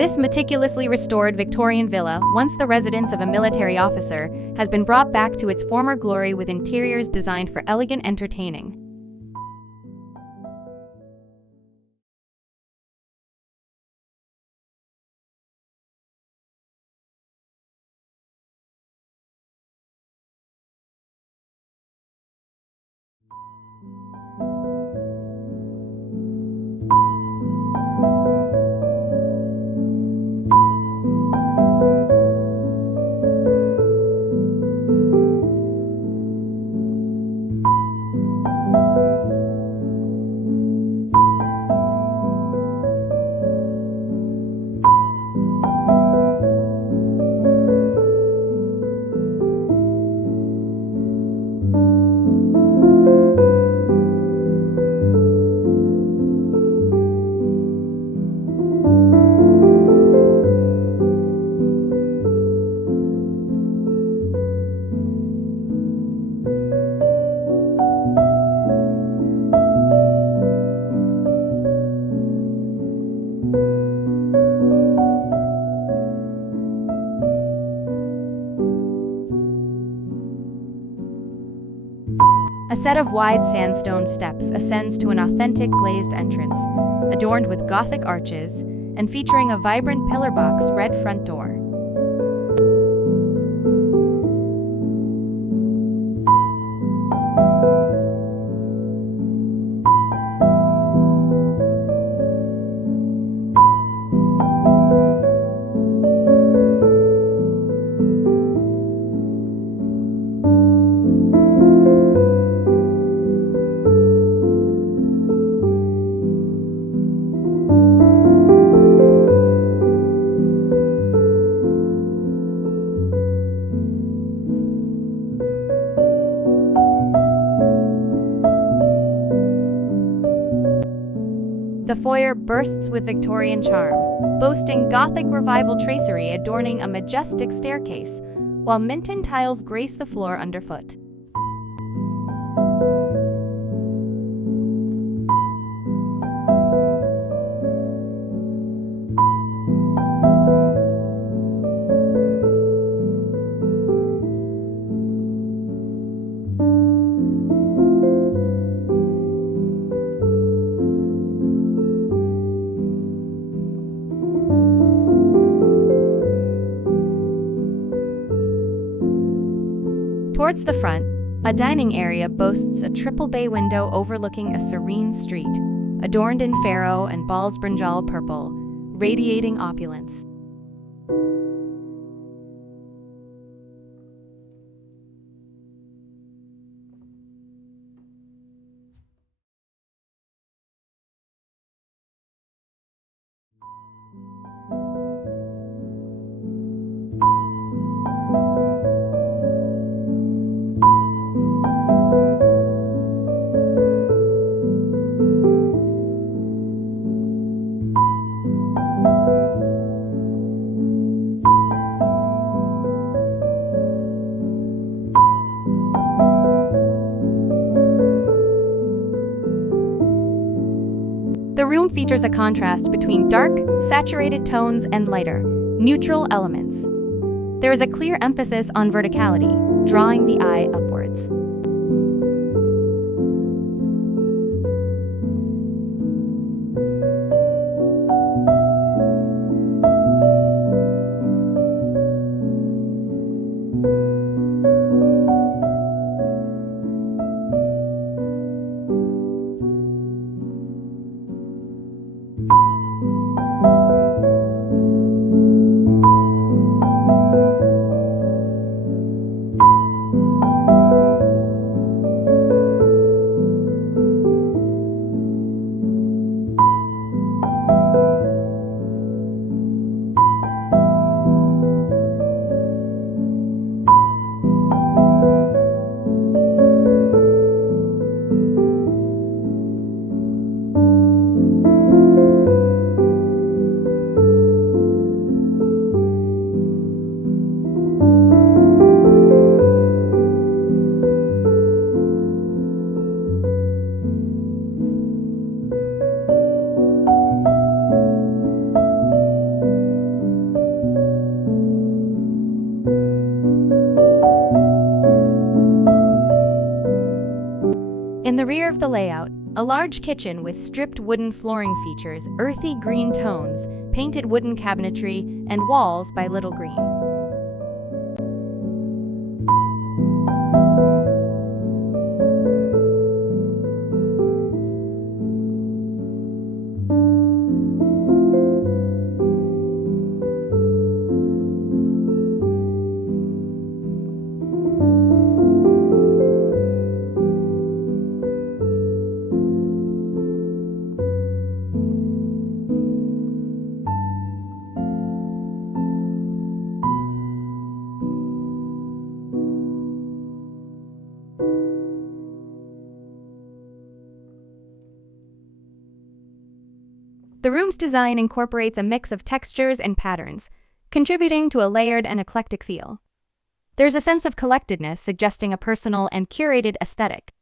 This meticulously restored Victorian villa, once the residence of a military officer, has been brought back to its former glory with interiors designed for elegant entertaining. A set of wide sandstone steps ascends to an authentic glazed entrance, adorned with Gothic arches and featuring a vibrant pillar box red front door. The foyer bursts with Victorian charm, boasting Gothic revival tracery adorning a majestic staircase, while Minton tiles grace the floor underfoot. Towards the front, a dining area boasts a triple bay window overlooking a serene street, adorned in Farrow and Ball's Brinjal purple, radiating opulence. The room features a contrast between dark, saturated tones and lighter, neutral elements. There is a clear emphasis on verticality, drawing the eye upwards. the rear of the layout, a large kitchen with stripped wooden flooring features earthy green tones, painted wooden cabinetry, and walls by Little Green. The room's design incorporates a mix of textures and patterns, contributing to a layered and eclectic feel. There's a sense of collectedness suggesting a personal and curated aesthetic.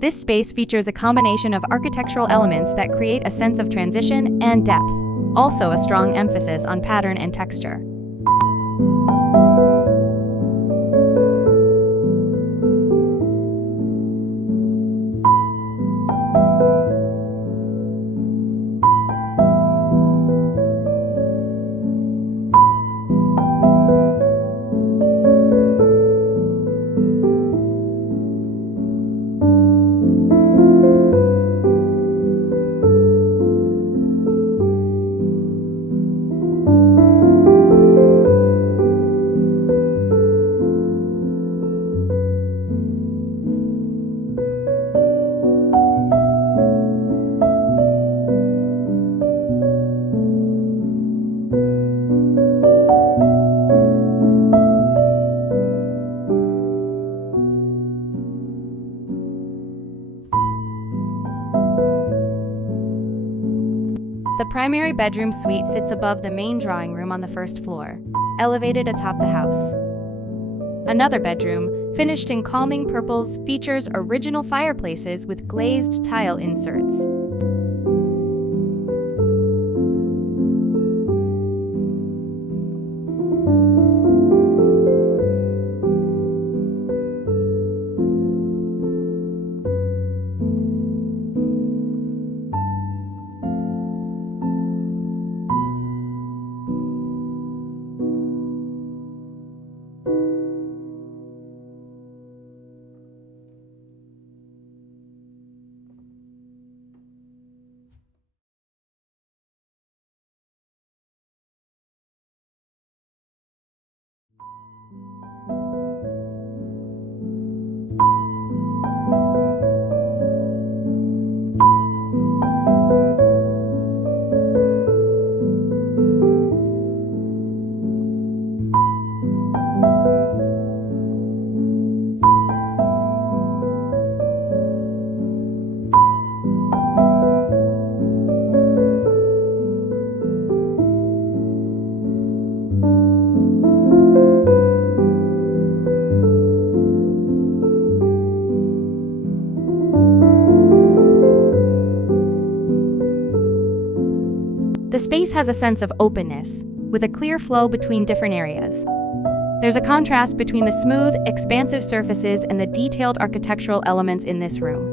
This space features a combination of architectural elements that create a sense of transition and depth, also a strong emphasis on pattern and texture. The primary bedroom suite sits above the main drawing room on the first floor, elevated atop the house. Another bedroom, finished in calming purples, features original fireplaces with glazed tile inserts. The space has a sense of openness, with a clear flow between different areas. There's a contrast between the smooth, expansive surfaces and the detailed architectural elements in this room.